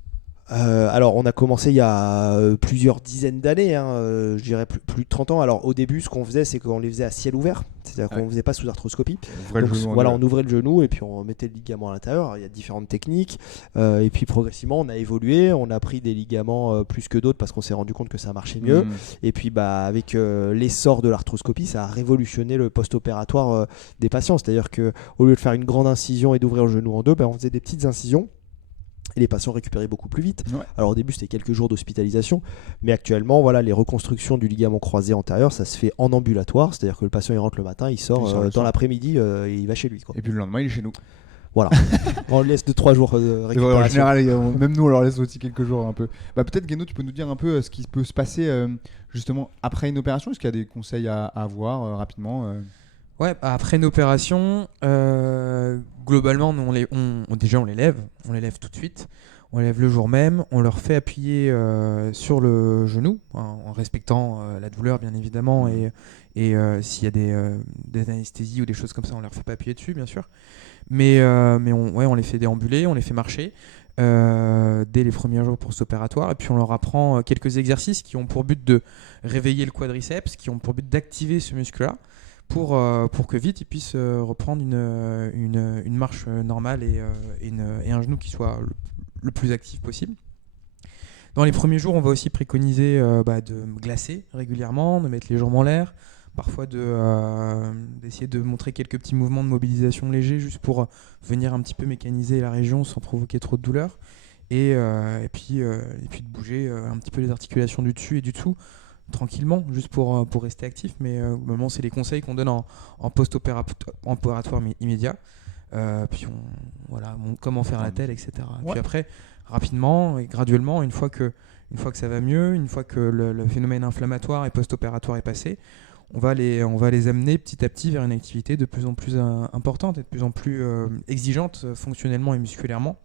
Alors on a commencé il y a plusieurs dizaines d'années, je dirais plus de 30 ans. Alors au début, ce qu'on faisait, c'est qu'on les faisait à ciel ouvert, c'est-à-dire qu'on ne faisait pas sous arthroscopie. On ouvrait le genou et puis on mettait le ligament à l'intérieur. Alors, il y a différentes techniques, et puis progressivement on a évolué, on a pris des ligaments plus que d'autres parce qu'on s'est rendu compte que ça marchait mieux. Et puis avec l'essor de l'arthroscopie, ça a révolutionné le post-opératoire des patients. C'est-à-dire qu'au lieu de faire une grande incision et d'ouvrir le genou en deux, on faisait des petites incisions. Et les patients récupéraient beaucoup plus vite. Alors au début c'était quelques jours d'hospitalisation, mais actuellement les reconstructions du ligament croisé antérieur, ça se fait en ambulatoire, c'est-à-dire que le patient il rentre le matin, il sort dans l'après-midi et il va chez lui, quoi. Et puis le lendemain il est chez nous. Voilà. On le laisse de 3 jours de récupération. En général, même nous on leur laisse aussi quelques jours un peu. Peut-être Guéno, tu peux nous dire un peu ce qui peut se passer justement après une opération. Est-ce qu'il y a des conseils à avoir rapidement après une opération, globalement, nous, on les lève tout de suite, on les lève le jour même, on leur fait appuyer sur le genou, en respectant la douleur bien évidemment, et s'il y a des anesthésies ou des choses comme ça, on leur fait pas appuyer dessus bien sûr, mais on les fait déambuler, on les fait marcher dès les premiers jours post-opératoires, et puis on leur apprend quelques exercices qui ont pour but de réveiller le quadriceps, qui ont pour but d'activer ce muscle-là, pour que vite ils puissent reprendre une marche normale et un genou qui soit le plus actif possible. Dans les premiers jours, on va aussi préconiser de glacer régulièrement, de mettre les jambes en l'air, parfois d'essayer de montrer quelques petits mouvements de mobilisation légers juste pour venir un petit peu mécaniser la région sans provoquer trop de douleur. et puis de bouger un petit peu les articulations du dessus et du dessous tranquillement, juste pour rester actif. Mais globalement, c'est les conseils qu'on donne en post-opératoire immédiat. Puis comment faire la telle, etc. Ouais. Puis après, rapidement et graduellement, une fois que ça va mieux, une fois que le phénomène inflammatoire et post-opératoire est passé, on va les amener petit à petit vers une activité de plus en plus importante et de plus en plus exigeante fonctionnellement et musculairement,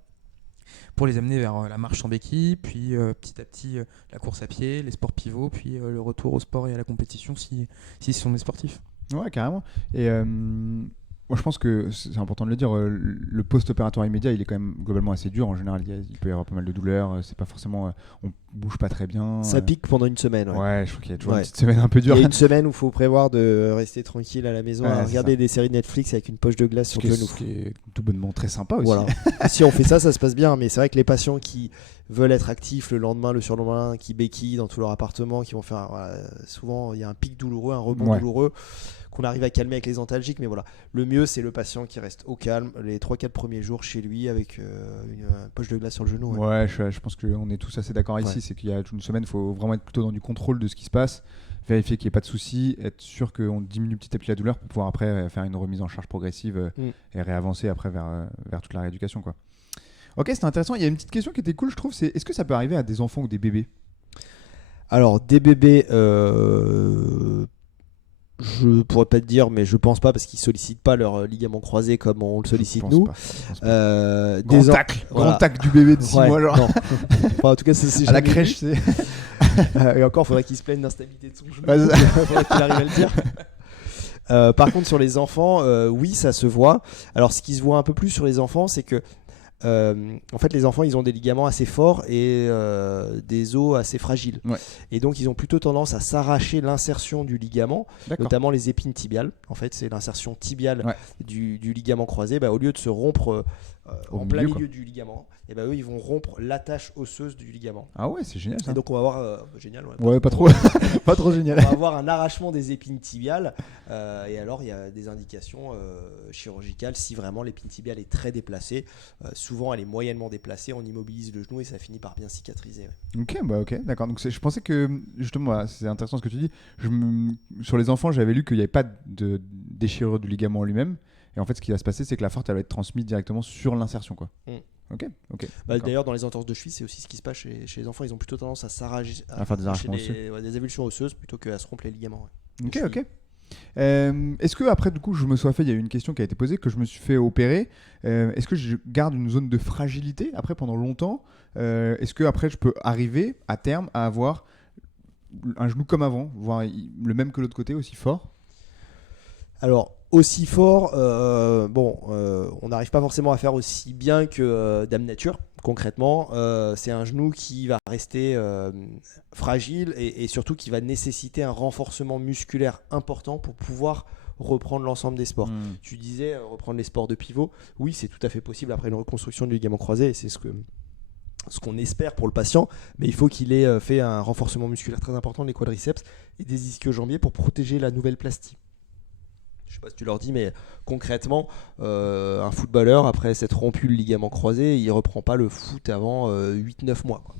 pour les amener vers la marche sans béquille, puis petit à petit la course à pied, les sports pivots, puis le retour au sport et à la compétition si ce sont des sportifs. Ouais, carrément. Et moi, je pense que c'est important de le dire, le post-opératoire immédiat, il est quand même globalement assez dur en général. Il peut y avoir pas mal de douleurs, c'est pas forcément, on bouge pas très bien. Ça pique pendant une semaine. Ouais, je crois qu'il y a toujours Ouais. une petite semaine un peu dure. Il y a une semaine où il faut prévoir de rester tranquille à la maison, Ouais, à c'est regarder ça. des séries de Netflix avec une poche de glace sur le genou. Ce qui est tout bonnement très sympa aussi. Voilà. Si on fait ça, ça se passe bien. Mais c'est vrai que les patients qui veulent être actifs le lendemain, le surlendemain, qui béquillent dans tout leur appartement, qui vont faire. Voilà, souvent, il y a un pic douloureux, un rebond Ouais. douloureux qu'on arrive à calmer avec les antalgiques. Mais voilà, le mieux, c'est le patient qui reste au calme les 3-4 premiers jours chez lui avec une poche de glace sur le genou. Ouais. Ouais, je pense qu'on est tous assez d'accord ici. Ouais. C'est qu'il y a une semaine, il faut vraiment être plutôt dans du contrôle de ce qui se passe, vérifier qu'il n'y ait pas de soucis, être sûr qu'on diminue petit à petit la douleur pour pouvoir après faire une remise en charge progressive et réavancer après vers toute la rééducation, quoi. Ok, c'est intéressant. Il y a une petite question qui était cool, je trouve. C'est est-ce que ça peut arriver à des enfants ou des bébés? Alors, des bébés, je pourrais pas te dire, mais je pense pas parce qu'ils sollicitent pas leur ligament croisé comme on le sollicite Je pense nous. pas, je pense pas. Des Grand tacle du bébé de 6 Ouais, mois, genre. non. Enfin, en tout cas, ça c'est À la jamais vu. crèche, c'est. Et encore, faudrait qu'il se plaigne d'instabilité de son genou. Ouais, ça- Faudrait qu'il arrive à le dire. Par contre, sur les enfants, oui, ça se voit. Alors, ce qui se voit un peu plus sur les enfants, c'est que en fait, les enfants, ils ont des ligaments assez forts et des os assez fragiles. Ouais. Et donc, ils ont plutôt tendance à s'arracher l'insertion du ligament, D'accord. notamment les épines tibiales. En fait, c'est l'insertion tibiale Ouais. du ligament croisé. Bah, au lieu de se rompre Au en plein milieu, milieu du ligament, et bah, eux, ils vont rompre l'attache osseuse du ligament. Ah ouais, c'est génial ça. Et donc, on va avoir génial. Ouais, Ouais, pas trop. Pas trop génial. on va avoir un arrachement des épines tibiales et alors il y a des indications chirurgicales si vraiment l'épine tibiale est très déplacée. Souvent elle est moyennement déplacée, on immobilise le genou et ça finit par bien cicatriser. Ouais. Ok, d'accord. Donc je pensais que justement, voilà, c'est intéressant ce que tu dis. Sur les enfants, j'avais lu qu'il n'y avait pas de déchirure du ligament en lui-même. Et en fait, ce qui va se passer, c'est que la force, elle va être transmise directement sur l'insertion, quoi. Ok. Bah, D'accord. d'ailleurs dans les entorses de cheville c'est aussi ce qui se passe chez les enfants, ils ont plutôt tendance à s'arracher, À faire des arrachements des avulsions osseuses plutôt qu'à se rompre les ligaments. Ouais. Ok. Est-ce que après, du coup, je me suis fait, il y a eu une question qui a été posée, que je me suis fait opérer. Est-ce que je garde une zone de fragilité après pendant longtemps? Est-ce que après, je peux arriver à terme à avoir un genou comme avant, voire le même que l'autre côté, aussi fort? Alors aussi fort, on n'arrive pas forcément à faire aussi bien que Dame Nature. Concrètement, c'est un genou qui va rester fragile et surtout qui va nécessiter un renforcement musculaire important pour pouvoir reprendre l'ensemble des sports. Tu disais reprendre les sports de pivot. Oui, c'est tout à fait possible après une reconstruction du ligament croisé et c'est ce qu'on espère pour le patient, mais il faut qu'il ait fait un renforcement musculaire très important des quadriceps et des ischio-jambiers pour protéger la nouvelle plastie. Je sais pas si tu leur dis, mais concrètement, un footballeur, après s'être rompu le ligament croisé, il reprend pas le foot avant 8-9 mois. Quoi.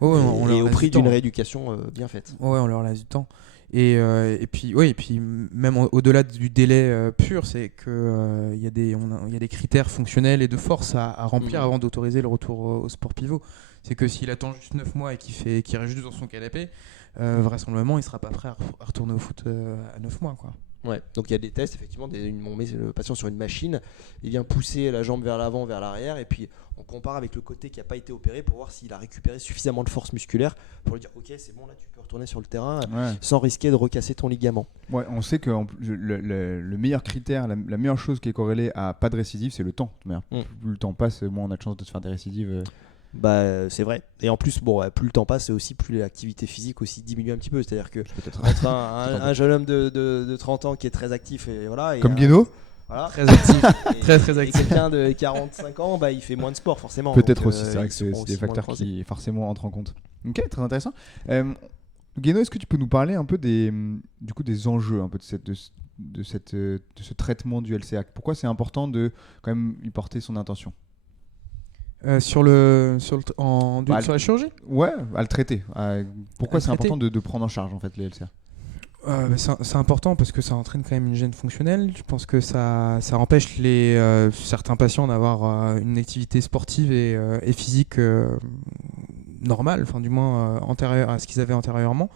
Ouais, Et au prix d'une rééducation bien faite. Ouais, on leur laisse du temps. Et puis même au-delà du délai pur, c'est que il y a des critères fonctionnels et de force à remplir avant d'autoriser le retour au sport pivot. C'est que s'il attend juste 9 mois et qu'il reste juste dans son canapé, vraisemblablement il sera pas prêt à retourner au foot à 9 mois, quoi. Ouais, donc il y a des tests, effectivement, on met le patient sur une machine, il vient pousser la jambe vers l'avant, vers l'arrière, et puis on compare avec le côté qui n'a pas été opéré pour voir s'il a récupéré suffisamment de force musculaire pour lui dire ok c'est bon là tu peux retourner sur le terrain sans risquer de recasser ton ligament. Ouais, on sait que le meilleur critère, la meilleure chose qui est corrélée à pas de récidive, c'est le temps. Plus le temps passe, moins on a de chances de se faire des récidives. Bah c'est vrai. Et en plus plus le temps passe et aussi plus l'activité physique aussi diminue un petit peu. C'est-à-dire que entre un jeune homme de 30 ans qui est très actif et voilà. Comme Guéno. Voilà. Très actif. très Et actif. quelqu'un de 45 ans, il fait moins de sport forcément. Peut-être Donc, aussi, c'est vrai que c'est ils seront des aussi moins facteurs croisés. qui forcément entrent en compte. Ok, très intéressant. Guéno, est-ce que tu peux nous parler un peu des enjeux un peu de ce traitement du LCA? Pourquoi c'est important de quand même y porter son intention? sur la chirurgie. Ouais, à le traiter. Pourquoi À le c'est traiter. important de prendre en charge en fait les LCR? C'est important parce que ça entraîne quand même une gêne fonctionnelle. Je pense que ça empêche certains patients d'avoir une activité sportive et physique normale, enfin du moins antérieure à ce qu'ils avaient antérieurement.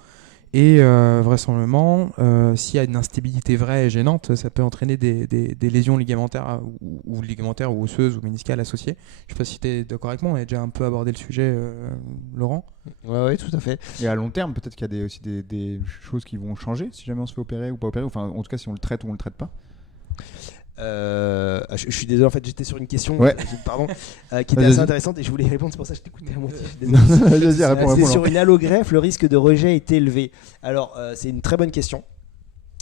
Et vraisemblablement, s'il y a une instabilité vraie et gênante, ça peut entraîner des lésions ligamentaires ou osseuses ou méniscales associées. Je ne sais pas si tu es d'accord avec moi, on a déjà un peu abordé le sujet, Laurent. Ouais, tout à fait. Et à long terme, peut-être qu'il y a aussi des choses qui vont changer si jamais on se fait opérer ou pas opérer. Enfin, en tout cas, si on le traite ou on le traite pas. Je suis désolé, en fait, j'étais sur une question, Ouais. pardon, qui était assez intéressante et je voulais y répondre, c'est pour ça que je t'écoutais à moitié. je suis désolé. Vas-y, réponds. C'est sur une allogreffe, le risque de rejet est élevé. Alors, c'est une très bonne question.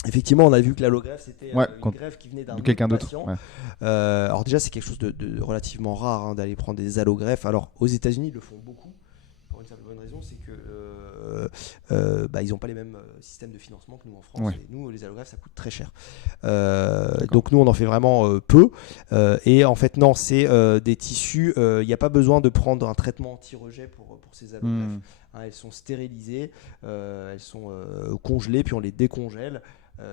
Effectivement, on a vu que l'allogreffe, c'était Ouais, une greffe qui venait d'un De quelqu'un d'autre. patient. Ouais. Alors déjà, c'est quelque chose de relativement rare d'aller prendre des allogreffes. Alors, aux États-Unis, ils le font beaucoup. Pour une simple bonne raison, c'est que ils n'ont pas les mêmes systèmes de financement que nous en France. Ouais. Et nous, les allogreffes, ça coûte très cher. Donc nous, on en fait vraiment peu. Et en fait, non, c'est des tissus. Il n'y a pas besoin de prendre un traitement anti-rejet pour ces allogreffes. Elles sont stérilisées, elles sont congelées, puis on les décongèle.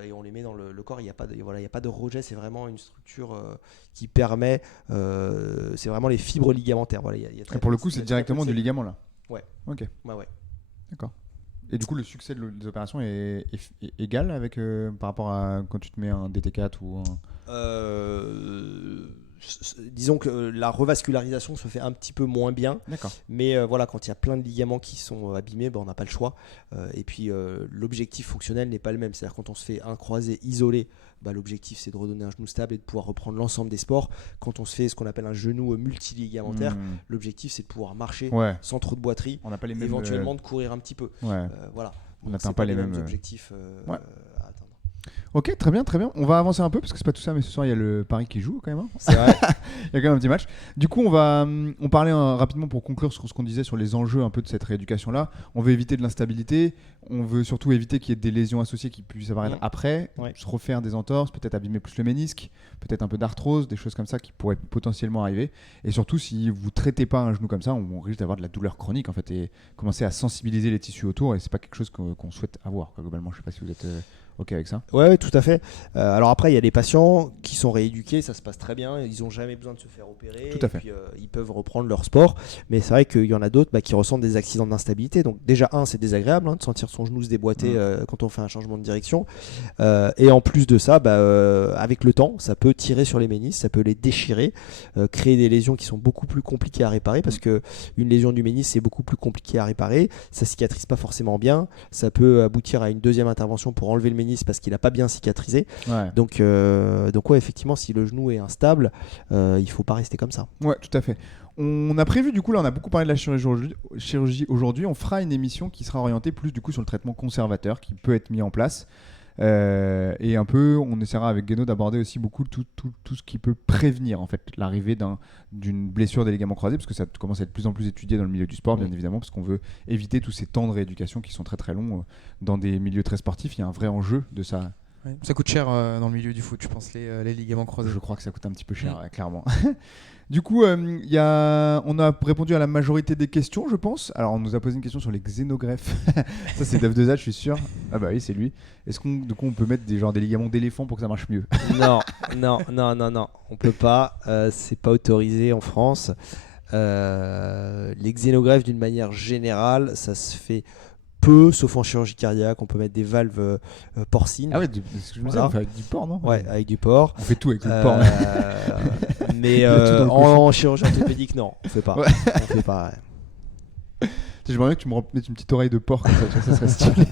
Et on les met dans le corps. Il n'y a pas de rejet. C'est vraiment une structure qui permet. C'est vraiment les fibres ligamentaires. Voilà, il y a très Et pour le peu- coup, il y c'est a très directement peu de du ligament là. Ouais. Ok. Ouais. D'accord. Et du coup, le succès des opérations est égal avec par rapport à quand tu te mets un DT4 ou un. Disons que la revascularisation se fait un petit peu moins bien, D'accord. mais voilà, quand il y a plein de ligaments qui sont abîmés, on n'a pas le choix. Et puis l'objectif fonctionnel n'est pas le même. C'est-à-dire quand on se fait un croisé isolé, l'objectif c'est de redonner un genou stable et de pouvoir reprendre l'ensemble des sports. Quand on se fait ce qu'on appelle un genou multiligamentaire, l'objectif c'est de pouvoir marcher Ouais. sans trop de boiterie, On n'a pas les mêmes. éventuellement de courir un petit peu. Ouais. Voilà. On Donc, n'atteint c'est pas les mêmes mêmes, objectifs ouais. à atteindre. Ok, très bien, très bien. On va avancer un peu parce que c'est pas tout ça, mais ce soir il y a le Paris qui joue quand même. Hein. C'est vrai. Il y a quand même un petit match. Du coup, on parlait rapidement pour conclure sur ce qu'on disait sur les enjeux un peu de cette rééducation-là. On veut éviter de l'instabilité. On veut surtout éviter qu'il y ait des lésions associées qui puissent apparaître après, se refaire des entorses, peut-être abîmer plus le ménisque, peut-être un peu d'arthrose, des choses comme ça qui pourraient potentiellement arriver. Et surtout, si vous traitez pas un genou comme ça, on risque d'avoir de la douleur chronique en fait et commencer à sensibiliser les tissus autour. Et c'est pas quelque chose qu'on souhaite avoir quoi, globalement. Je sais pas si vous êtes ok avec ça. Ouais, tout à fait. Alors après, il y a des patients qui sont rééduqués, ça se passe très bien, ils n'ont jamais besoin de se faire opérer. Tout à fait. Et puis, ils peuvent reprendre leur sport. Mais c'est vrai qu'il y en a d'autres qui ressentent des accidents d'instabilité. Donc déjà, c'est désagréable de sentir son genou se déboîter quand on fait un changement de direction. Et en plus de ça, avec le temps, ça peut tirer sur les ménisques, ça peut les déchirer, créer des lésions qui sont beaucoup plus compliquées à réparer parce qu'une lésion du ménisque, c'est beaucoup plus compliqué à réparer. Ça cicatrise pas forcément bien. Ça peut aboutir à une deuxième intervention pour enlever le ménisque parce qu'il n'a pas bien cicatrisé. Ouais. Donc ouais, effectivement, si le genou est instable, il faut pas rester comme ça. Ouais, tout à fait. On a prévu, du coup, là, on a beaucoup parlé de la chirurgie aujourd'hui. On fera une émission qui sera orientée plus, du coup, sur le traitement conservateur qui peut être mis en place. Et un peu, on essaiera avec Guéno d'aborder aussi beaucoup tout ce qui peut prévenir, en fait, l'arrivée d'une blessure des ligaments croisés, parce que ça commence à être de plus en plus étudié dans le milieu du sport, bien évidemment, parce qu'on veut éviter tous ces temps de rééducation qui sont très très longs dans des milieux très sportifs. Il y a un vrai enjeu de ça. Ouais. Ça coûte cher dans le milieu du foot, je pense, les ligaments croisés. Je crois que ça coûte un petit peu cher, clairement. Du coup, on a répondu à la majorité des questions, je pense. Alors, on nous a posé une question sur les xénogreffes. Ça, c'est Dave Deza, je suis sûr. Ah bah oui, c'est lui. Est-ce qu'on peut mettre des ligaments d'éléphant pour que ça marche mieux? Non, on peut pas. C'est pas autorisé en France. Les xénogreffes, d'une manière générale, ça se fait peu, sauf en chirurgie cardiaque. On peut mettre des valves porcines. Ah ouais, c'est ce que je me disais, on fait avec du porc, non? Ouais, avec du porc. On fait tout avec le porc. Mais en chirurgie orthopédique, non, on fait pas. Ouais. On fait pas. Ouais. J'aimerais bien que tu me mettes une petite oreille de porc comme ça serait stylé.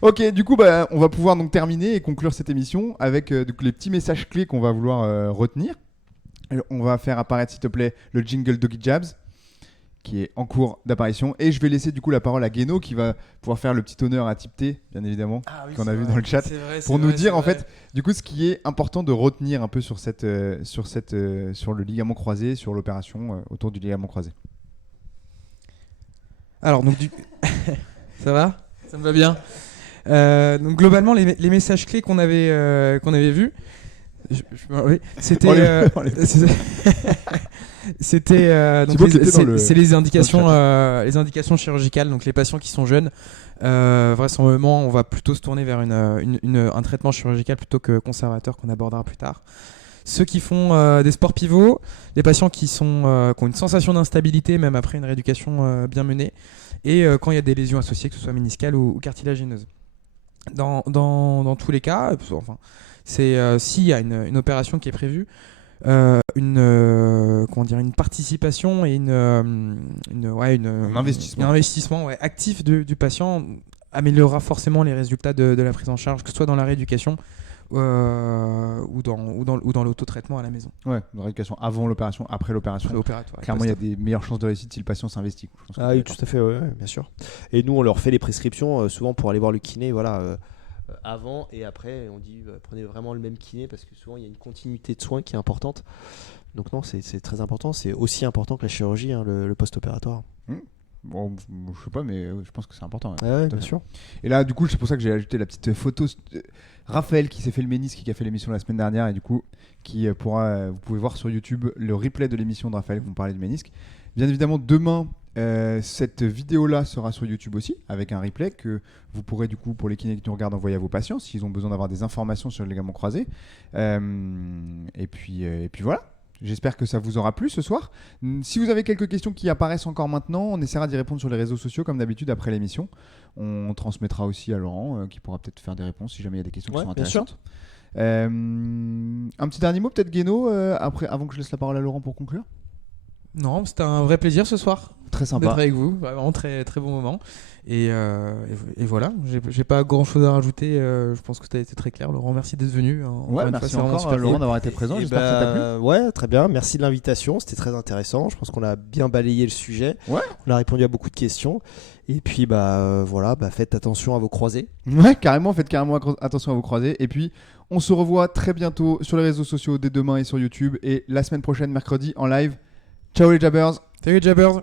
Ok, du coup, on va pouvoir donc terminer et conclure cette émission avec les petits messages clés qu'on va vouloir retenir. Alors, on va faire apparaître, s'il te plaît, le jingle Doggy Jabs, qui est en cours d'apparition. Et je vais laisser du coup la parole à Guéno, qui va pouvoir faire le petit honneur à Type T, bien évidemment, qu'on a vu dans le chat, pour nous dire en fait, du coup, ce qui est important de retenir un peu sur le ligament croisé, sur l'opération autour du ligament croisé. Alors, donc ça va? Ça me va bien. Donc globalement, les messages clés qu'on avait vus, Oui, c'était. C'était donc beau que t'étais dans le- c'est les dans les indications chirurgicales. Donc les patients qui sont jeunes, vraisemblablement, on va plutôt se tourner vers un traitement chirurgical plutôt que conservateur qu'on abordera plus tard. Ceux qui font des sports pivots, les patients qui ont une sensation d'instabilité même après une rééducation bien menée, et quand il y a des lésions associées, que ce soit méniscales ou cartilagineuses. Dans tous les cas, enfin, c'est s'il y a une opération qui est prévue, une participation et un investissement actif du patient améliorera forcément les résultats de la prise en charge, que ce soit dans la rééducation ou dans l'autotraitement à la maison. Ouais, une rééducation avant l'opération, après l'opération. Préopératoire. Clairement, il y a des meilleures chances de réussite si le patient s'investit. Je pense que Ah t'es oui, d'accord. tout à fait, ouais, bien sûr. Et nous, on leur fait les prescriptions souvent pour aller voir le kiné, voilà, avant et après. On dit prenez vraiment le même kiné parce que souvent il y a une continuité de soins qui est importante. Donc non, c'est très important. C'est aussi important que la chirurgie, hein, le post-opératoire. Bon, je sais pas, mais je pense que c'est important. Ouais. Ouais, Tout à bien fait. sûr. Et là, du coup, c'est pour ça que j'ai ajouté la petite photo. Raphaël qui s'est fait le ménisque, qui a fait l'émission la semaine dernière, et du coup, qui pourra, vous pouvez voir sur YouTube le replay de l'émission de Raphaël, où on parlait du ménisque. Bien évidemment, demain, cette vidéo-là sera sur YouTube aussi, avec un replay que vous pourrez, du coup, pour les kinés qui nous regardent, envoyer à vos patients s'ils ont besoin d'avoir des informations sur le ligament croisé. Et puis voilà. J'espère que ça vous aura plu ce soir. Si vous avez quelques questions qui apparaissent encore maintenant, on essaiera d'y répondre sur les réseaux sociaux comme d'habitude après l'émission. On transmettra aussi à Laurent qui pourra peut-être faire des réponses si jamais il y a des questions qui sont bien sûr. intéressantes. Un petit dernier mot peut-être Guéno avant que je laisse la parole à Laurent pour conclure. Non, c'était un vrai plaisir ce soir Très d'être sympa. avec vous, vraiment très très bon moment. Et voilà, j'ai pas grand chose à rajouter. Je pense que tu as été très clair, Laurent. Merci d'être venu. Ouais, merci encore Laurent d'avoir été présent. J'espère que ça t'a plu. Ouais, très bien. Merci de l'invitation. C'était très intéressant. Je pense qu'on a bien balayé le sujet. Ouais. On a répondu à beaucoup de questions. Et puis, voilà, faites attention à vos croisés. Ouais, carrément, faites carrément attention à vos croisés. Et puis, on se revoit très bientôt sur les réseaux sociaux dès demain et sur YouTube. Et la semaine prochaine, mercredi, en live. Ciao les Jabbers. Salut Jabbers.